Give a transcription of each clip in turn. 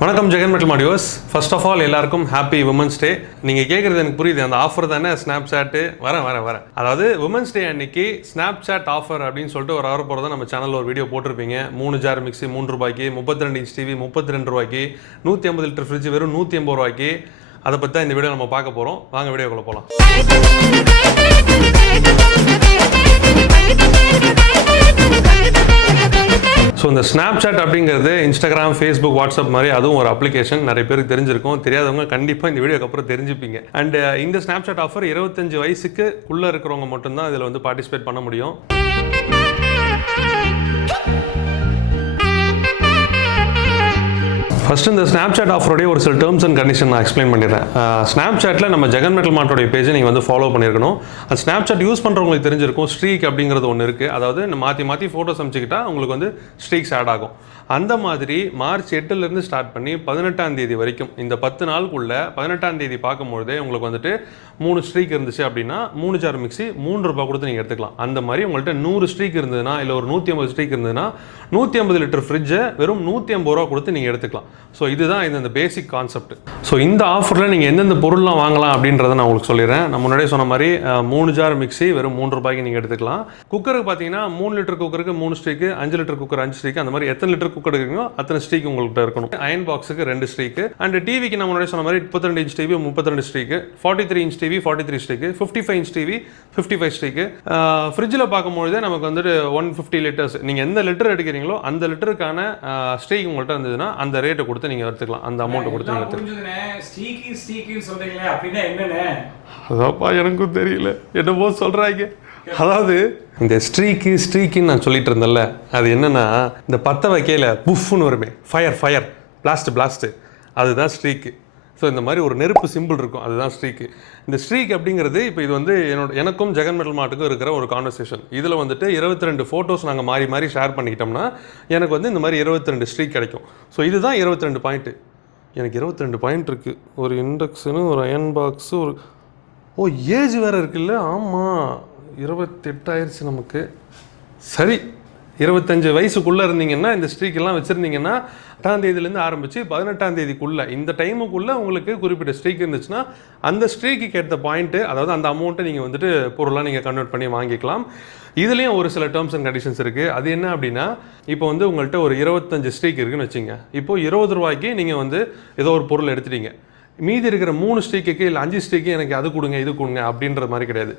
வணக்கம் ஜெகன் மெட்டல் மாடியோஸ். First of all எல்லாருக்கும் ஹாப்பி உமன்ஸ் டே. நீங்கள் கேட்குறது எனக்கு புரியுது, அந்த ஆஃபர் தானே ஸ்னாப் சாட்டு வரேன். அதாவது உமன்ஸ் டே அன்னைக்கு ஸ்னாப் சாட் ஆஃபர் அப்படின்னு சொல்லிட்டு ஒரு ஆஃபர் போகிறத நம்ம சேனலில் ஒரு வீடியோ போட்டிருப்பீங்க. 3 jar mixie ₹3, 32 inch TV ₹32, 150 litre fridge வெறும் ₹180. அதை பற்றி தான் இந்த வீடியோ நம்ம பார்க்க போகிறோம். வாங்க வீடியோக்குள்ள போகலாம். ஸோ இந்த ஸ்னாப் சாட் அப்படிங்கிறது இன்ஸ்டாகிராம், ஃபேஸ்புக், வாட்ஸ்அப் மாதிரி அதுவும் ஒரு அப்ளிகேஷன். நிறைய பேருக்கு தெரிஞ்சிருக்கும். தெரியாதவங்க கண்டிப்பாக இந்த வீடியோக்கு அப்புறம் தெரிஞ்சுப்பீங்க. அண்ட் இந்த ஸ்னாப் சாட் ஆஃபர் 25 வயசுக்கு உள்ளே இருக்கிறவங்க மட்டும்தான் இதில் வந்து பார்ட்டிசிபேட் பண்ண முடியும். ஃபர்ஸ்ட் இந்த ஸ்னாப் சாட் ஆஃபருடைய ஒரு சில டேர்ம்ஸ் அண்ட் கண்டிஷன் நான் எக்ஸ்பிளைன் பண்ணிடுறேன். ஸ்னாப் சாட்டில் நம்ம ஜெகன் மெட்டல் மார்ட்டோடைய பேஜை நீங்கள் வந்து ஃபாலோ பண்ணியிருக்கணும். அந்த ஸ்னாப் சாட் யூஸ் பண்ணுறவங்களுக்கு தெரிஞ்சிருக்கும், ஸ்ட்ரீக் அப்படிங்கிறது ஒன்று இருக்குது. அதாவது மாற்றி ஃபோட்டோஸ் அமைச்சிக்கிட்டா உங்களுக்கு வந்து ஸ்ட்ரீக்ஸ் ஆட் ஆகும். அந்த மாதிரி மார்ச் 8 ஸ்டார்ட் பண்ணி 18ஆம் தேதி வரைக்கும் இந்த 10 நாளுக்குள்ள 18ஆம் தேதி பார்க்கும்பொழுதே உங்களுக்கு வந்துட்டு 3 ஸ்ட்ரீக் இருந்துச்சு அப்படின்னா 3 ஜார் மிக்ஸி ₹3 கொடுத்து நீங்கள் எடுத்துக்கலாம். அந்த மாதிரி உங்கள்கிட்ட 100 ஸ்ட்ரீக் இருந்ததுன்னா, இல்லை ஒரு 150 ஸ்ட்ரீக் இருந்ததுன்னா 150 லிட்டர் ஃப்ரிட்ஜை வெறும் ₹150 கொடுத்து நீங்கள் எடுத்துக்கலாம். ஸோ இதுதான் இந்த பேசிக் கான்செப்ட். ஸோ இந்த ஆஃபரில் நீங்கள் எந்தெந்த பொருள்லாம் வாங்கலாம் அப்படின்றத நான் உங்களுக்கு சொல்லிடுறேன். நான் முன்னாடியே சொன்ன மாதிரி 3 ஜார் மிக்ஸி வெறும் ₹3 நீங்கள் எடுத்துக்கலாம். குக்கருக்கு பார்த்தீங்கன்னா 3 litre குக்கருக்கு 3 streak, 5 litre cooker 5 streak, அந்த மாதிரி எத்தனை லிட்டர் குக்கர் எடுக்கிறீங்களோ அத்தனை ஸ்ட்ரீக் உங்கள்கிட்ட இருக்கணும். அயன் பாக்ஸுக்கு 2 ஸ்ட்ரீக்கு, அண்ட் டிவிக்கு நான் முன்னாடி சொன்ன மாதிரி 32 inch TV 32 streak, 43 inch TV 43 streak, 55 inch TV 55 streak. ஃப்ரிட்ஜில் பார்க்கும்பொழுது நமக்கு வந்துட்டு 150 லிட்டர்ஸ் நீங்கள் எந்த லிட்டர் எடுக்கிறீங்களோ அந்த லிட்டருக்கான ஸ்ட்ரீக் உங்கள்கிட்ட இருந்ததுன்னா அந்த ரேட்டை கொடுத்து நீங்கள் எடுத்துக்கலாம். அந்த அமௌண்ட்டை கொடுத்து நீங்கள் எடுத்துக்கலாம். அதாப்பா எனக்கும் தெரியல, என்னவோ சொல்கிறாங்க. அதாவது இந்த ஸ்ட்ரீக்குன்னு நான் சொல்லிட்டு இருந்தேன்ல, அது என்னன்னா இந்த பற்ற வைக்கையில் புஃப்னு வருமே, ஃபயர் பிளாஸ்ட்டு, அதுதான் ஸ்ட்ரீக்கு. ஸோ இந்த மாதிரி ஒரு நெருப்பு சிம்பிள் இருக்கும், அதுதான் ஸ்ட்ரீக்கு. இந்த ஸ்ட்ரீக் அப்படிங்கிறது இப்போ இது வந்து எனக்கும் ஜெகன் மெட்டல் மார்ட்டுக்கும் இருக்கிற ஒரு கான்வர்சேஷன். இதில் வந்துட்டு 22 ஃபோட்டோஸ் நாங்கள் மாறி ஷேர் பண்ணிக்கிட்டோம்னா எனக்கு வந்து இந்த மாதிரி 22 ஸ்ட்ரீக் கிடைக்கும். ஸோ இதுதான் 22 பாயிண்ட்டு. எனக்கு 22 பாயிண்ட் இருக்குது. ஒரு இண்டக்ஷனு, ஒரு அயன் பாக்ஸு, ஒரு ஏஜ் வேறு இருக்குல்ல. ஆமாம், 28 ஆயிடுச்சு நமக்கு. சரி, 25 வயசுக்குள்ளே இருந்தீங்கன்னா இந்த ஸ்ட்ரீக்கெல்லாம் வச்சுருந்தீங்கன்னா 8ஆம் தேதியிலேருந்து ஆரம்பித்து 18ஆம் தேதிக்குள்ளே இந்த டைமுக்குள்ளே உங்களுக்கு குறிப்பிட்ட ஸ்ட்ரீக் இருந்துச்சுன்னா அந்த ஸ்ட்ரீக்கு ஏற்ற பாயிண்ட்டு, அதாவது அந்த அமௌண்ட்டை நீங்கள் வந்துட்டு பொருளாக நீங்கள் கன்வெர்ட் பண்ணி வாங்கிக்கலாம். இதுலேயும் ஒரு சில டேர்ம்ஸ் அண்ட் கண்டிஷன்ஸ் இருக்குது. அது என்ன அப்படின்னா, இப்போ வந்து உங்கள்கிட்ட ஒரு 25 ஸ்ட்ரீக் இருக்குன்னு வச்சுங்க. இப்போது ₹20 நீங்கள் வந்து ஏதோ ஒரு பொருள் எடுத்துட்டீங்க. மீதி இருக்கிற 3 ஸ்ட்ரீக்கு இல்லை 5 ஸ்ட்ரீக்கு எனக்கு அது கொடுங்க இது கொடுங்க அப்படின்ற மாதிரி கிடையாது.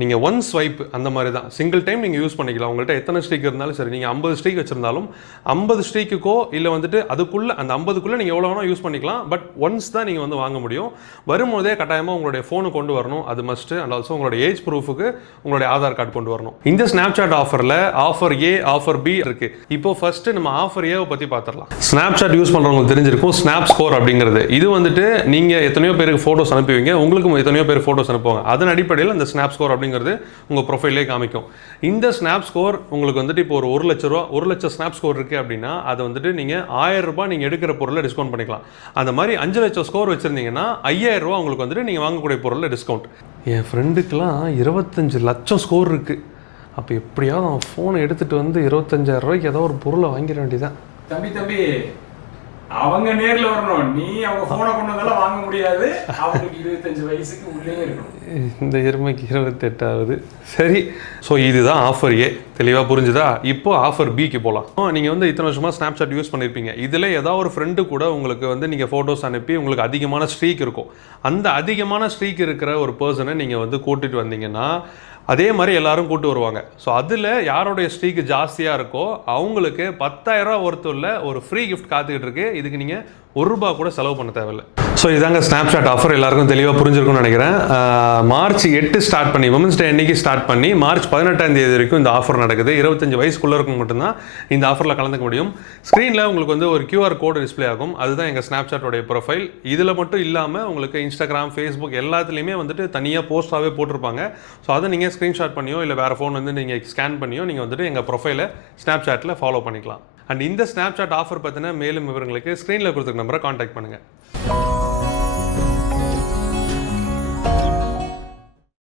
நீங்கள் ஒன் ஸ்வைப் அந்த மாதிரி தான், சிங்கிள் டைம் நீங்கள் யூஸ் பண்ணிக்கலாம். உங்கள்கிட்ட எத்தனை ஸ்ட்ரீக் இருந்தாலும் சரி, நீங்கள் 50 ஸ்ட்ரீக் வச்சுருந்தாலும் 50 ஸ்ட்ரீக்குக்கோ இல்லை வந்துட்டு அதுக்குள்ளே அந்த 50க்குள்ளே நீங்கள் எவ்வளோ வேணால் யூஸ் பண்ணிக்கலாம். பட் ஒன்ஸ் தான் நீங்கள் வந்து வாங்க முடியும். வரும்போதே கட்டாயமாக உங்களுடைய ஃபோனு கொண்டு வரணும், அது மஸ்ட்டு. அண்ட் ஆல்சோ உங்களுடைய ஏஜ் ப்ரூஃபுக்கு உங்களுடைய ஆதார் கார்டு கொண்டு வரணும். இந்த ஸ்னாப் சாட் ஆஃபரில் ஆஃபர் ஏ, ஆஃபர் பி இருக்குது. இப்போ ஃபஸ்ட்டு நம்ம ஆஃபர் ஏவை பற்றி பார்த்துடலாம். ஸ்னாப் சாட் யூஸ் பண்ணுறவங்களுக்கு தெரிஞ்சிருக்கும் ஸ்னாப் ஸ்கோர் அப்படிங்கிறது. இது வந்துட்டு நீங்கள் எத்தனையோ பேருக்கு ஃபோட்டோஸ் அனுப்புவீங்க, உங்களுக்கும் எத்தனையோ பேர் ஃபோட்டோஸ் அனுப்புவாங்க. அதன் அடிப்படையில் இந்த ஸ்னாப் ஸ்கோர் அப்படிங்கிறது உங்கள் ப்ரொஃபைலே காமிக்கும். இந்த ஸ்னாப் ஸ்கோர் உங்களுக்கு வந்துட்டு இப்போ ஒரு ₹1 லட்சம் ஸ்னாப் ஸ்கோர் இருக்குது அப்படின்னா அதை வந்துட்டு நீங்கள் ₹1000 நீங்கள் எடுக்கிற பொருளை டிஸ்கவுண்ட் பண்ணிக்கலாம். அந்த மாதிரி 5 லட்சம் ஸ்கோர் வச்சுருந்தீங்கன்னா ₹5000 உங்களுக்கு வந்துட்டு நீங்கள் வாங்கக்கூடிய பொருளில் டிஸ்கவுண்ட். என் ஃப்ரெண்டுக்கெலாம் 25 லட்சம் ஸ்கோர் இருக்குது. அப்போ எப்படியாவது அவன் ஃபோனை எடுத்துகிட்டு வந்து ₹25,000 ஏதோ ஒரு பொருளை வாங்கிட வேண்டியதான். தம்பி அவங்க நேரில் வரணும், நீ அவங்க ஃபோனை கொண்டு வந்தாலும் வாங்க முடியாது. அவங்களுக்கு 25 வயசுக்கு உள்ளே இருக்கணும். இந்த எருமைக்கு 28 ஆகுது. சரி, ஸோ இதுதான் ஆஃபர் ஏ. தெளிவாக புரிஞ்சுதா? இப்போ ஆஃபர் பிக்கு போகலாம். நீங்கள் வந்து இத்தனை வருஷமாக ஸ்னாப் சாட் யூஸ் பண்ணியிருப்பீங்க. இதில் ஏதாவது ஒரு ஃப்ரெண்டு கூட உங்களுக்கு வந்து நீங்கள் ஃபோட்டோஸ் அனுப்பி உங்களுக்கு அதிகமான ஸ்ட்ரீக் இருக்கும். அந்த அதிகமான ஸ்ட்ரீக் இருக்கிற ஒரு பர்சனை நீங்கள் வந்து கூட்டிகிட்டு வந்தீங்கன்னா அதே மாதிரி எல்லாரும் கூட்டு வருவாங்க. ஸோ அதில் யாரோடைய ஸ்ட்ரீக்கு ஜாஸ்தியாக இருக்கோ அவங்களுக்கு ₹10,000 ஒருத்தரில் ஒரு ஃப்ரீ கிஃப்ட் காத்துக்கிட்டு இருக்கு. இதுக்கு நீங்கள் ₹1 கூட செலவு பண்ண தேவையில்லை. ஸோ இதாங்க ஸ்னாப் சாட் ஆஃபர். எல்லாருக்கும் தெளிவாக புரிஞ்சிருக்கும்னு நினைக்கிறேன். மார்ச் 8 ஸ்டார்ட் பண்ணி, உமன்ஸ் டே அன்னைக்கு ஸ்டார்ட் பண்ணி மார்ச் 18ஆம் தேதி வரைக்கும் இந்த ஆஃபர் நடக்குது. 25 வயசுக்குள்ளே இருக்கும் மட்டும்தான் இந்த ஆஃபரில் கலந்துக்க முடியும். ஸ்க்ரீனில் உங்களுக்கு வந்து ஒரு QR கோடு டிஸ்பிளே ஆகும். அதுதான் எங்கள் ஸ்னாப் சாட்டோடைய ப்ரொஃபைல். இதில் மட்டும் இல்லாமல் உங்களுக்கு இன்ஸ்டாகிராம், ஃபேஸ்புக் எல்லாத்துலேயுமே வந்துட்டு தனியாக போஸ்ட்டாகவே போட்டிருப்பாங்க. ஸோ அதை நீங்கள் ஸ்க்ரீன்ஷாட் பண்ணியோ இல்லை வேறு ஃபோன் வந்து நீங்கள் ஸ்கேன் பண்ணியோ நீங்கள் வந்துட்டு எங்கள் ப்ரொஃபைலை ஸ்னாப் சாட்டில் ஃபாலோ பண்ணிக்கலாம். அண்ட் இந்த ஸ்னாப் சாட் ஆஃபர் பற்றின மேலும் விவரங்களுக்கு ஸ்க்ரீனில் கொடுத்துருக்க நம்பரை காண்டாக்ட் பண்ணுங்கள்.